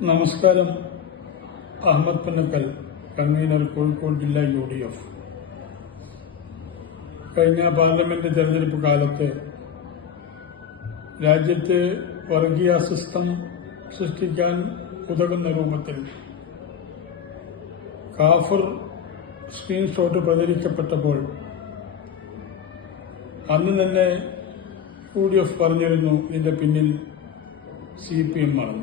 നമസ്കാരം. അഹമ്മദ് പന്നക്കൽ കൺവീനർ കോഴിക്കോട് ജില്ലാ U D F. കഴിഞ്ഞ പാർലമെന്റ് തെരഞ്ഞെടുപ്പ് കാലത്ത് രാജ്യത്ത് വർഗീയ സിസ്റ്റം സൃഷ്ടിക്കാൻ ഉതകുന്ന രൂപത്തിൽ കാഫർ സ്ക്രീൻഷോട്ട് പ്രചരിക്കപ്പെട്ടപ്പോൾ അന്ന് തന്നെ യു ഡി എഫ് പറഞ്ഞിരുന്നു ഇതിന്റെ പിന്നിൽ സി പി എം ആണ്.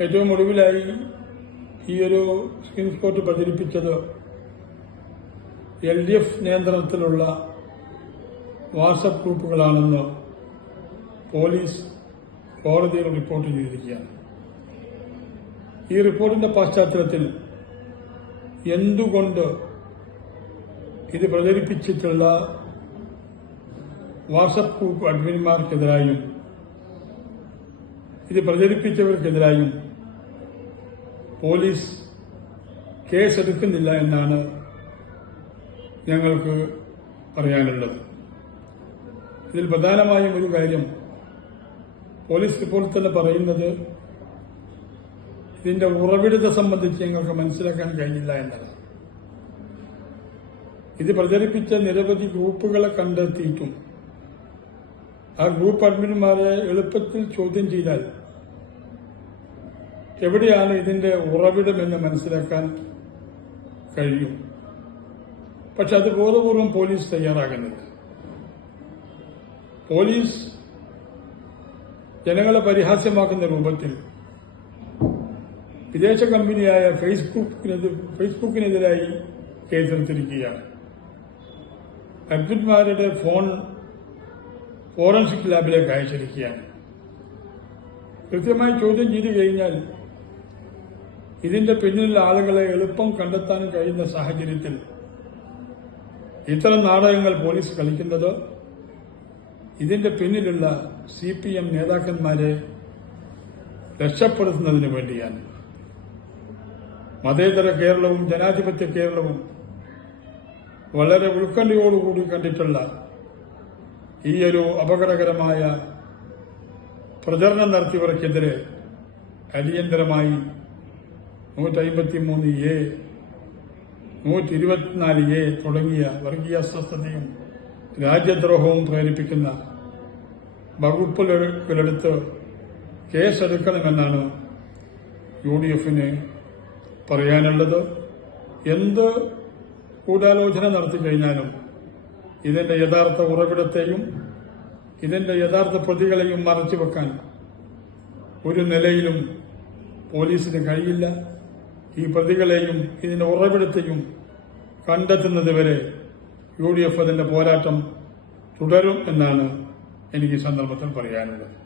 ഏറ്റവും ഒടുവിലായി ഈ ഒരു സ്ക്രീൻഷോട്ട് പ്രചരിപ്പിച്ചത് എൽ ഡി എഫ് നിയന്ത്രണത്തിലുള്ള വാട്സപ്പ് ഗ്രൂപ്പുകളാണെന്ന് പോലീസ് കോടതിയിൽ റിപ്പോർട്ട് ചെയ്തിരിക്കുകയാണ്. ഈ റിപ്പോർട്ടിന്റെ പശ്ചാത്തലത്തിൽ എന്തുകൊണ്ട് ഇത് പ്രചരിപ്പിച്ചിട്ടുള്ള വാട്സപ്പ് ഗ്രൂപ്പ് അഡ്മിന്മാർക്കെതിരായും ഇത് പ്രചരിപ്പിച്ചവർക്കെതിരായും പോലീസ് കേസെടുക്കുന്നില്ല എന്നാണ് ഞങ്ങൾക്ക് പറയാനുള്ളത്. ഇതിൽ പ്രധാനമായും ഒരു കാര്യം പോലീസ് റിപ്പോർട്ടിൽ തന്നെ പറയുന്നത് ഇതിന്റെ ഉറവിടത്തെ സംബന്ധിച്ച് ഞങ്ങൾക്ക് മനസ്സിലാക്കാൻ കഴിഞ്ഞില്ല എന്നതാണ്. ഇത് പ്രചരിപ്പിച്ച നിരവധി ഗ്രൂപ്പുകളെ കണ്ടെത്തിയിട്ടും ആ ഗ്രൂപ്പ് അഡ്മിന്മാരെ എളുപ്പത്തിൽ ചോദ്യം ചെയ്താൽ എവിടെയാണ് ഇതിന്റെ ഉറവിടമെന്ന് മനസ്സിലാക്കാൻ കഴിയും? പക്ഷെ അത് ബോധപൂർവം പോലീസ് തയ്യാറാകുന്നില്ല. പോലീസ് ജനങ്ങളെ പരിഹാസ്യമാക്കുന്ന രൂപത്തിൽ വിദേശ കമ്പനിയായ ഫേസ്ബുക്കിനെതിരെ ഫേസ്ബുക്കിനെതിരായി കേസെടുത്തിരിക്കുകയാണ്. അഡ്മിറ്റ്മാരുടെ ഫോൺ ഫോറൻസിക് ലാബിലേക്ക് അയച്ചിരിക്കുകയാണ്. കൃത്യമായി ചോദ്യം ചെയ്തു കഴിഞ്ഞാൽ ഇതിന്റെ പിന്നിലുള്ള ആളുകളെ എളുപ്പം കണ്ടെത്താൻ കഴിയുന്ന സാഹചര്യത്തിൽ ഇത്തരം നാടകങ്ങൾ പോലീസ് കളിക്കുന്നത് ഇതിന്റെ പിന്നിലുള്ള സി പി എം നേതാക്കന്മാരെ രക്ഷപ്പെടുത്തുന്നതിന് വേണ്ടിയാണ്. മതേതര കേരളവും ജനാധിപത്യ കേരളവും വളരെ ഉത്കണ്ഠയോടുകൂടി കണ്ടിട്ടുള്ള ഈ ഒരു അപകടകരമായ പ്രചരണം നടത്തിയവർക്കെതിരെ അടിയന്തരമായി നൂറ്റി അമ്പത്തിമൂന്ന് എ നൂറ്റി ഇരുപത്തിനാല് എ തുടങ്ങിയ വർഗീയ അസ്വസ്ഥതയും രാജ്യദ്രോഹവും പ്രേരിപ്പിക്കുന്ന വകുപ്പുകളെടുത്ത് കേസെടുക്കണമെന്നാണ് യു ഡി എഫിന് പറയാനുള്ളത്. എന്ത് കൂടാലോചന നടത്തി കഴിഞ്ഞാലും ഇതിന്റെ യഥാർത്ഥ ഉറവിടത്തെയും ഇതിന്റെ യഥാർത്ഥ പ്രതികളെയും മറച്ചുവെക്കാൻ ഒരു നിലയിലും പോലീസിന് കഴിയില്ല. ഈ പ്രതികളെയും ഇതിന്റെ ഉറവിടത്തെയും കണ്ടെത്തുന്നതുവരെ യു ഡി എഫ് അതിന്റെ പോരാട്ടം തുടരും എന്നാണ് എനിക്ക് സന്ദർഭത്തിൽ പറയാനുള്ളത്.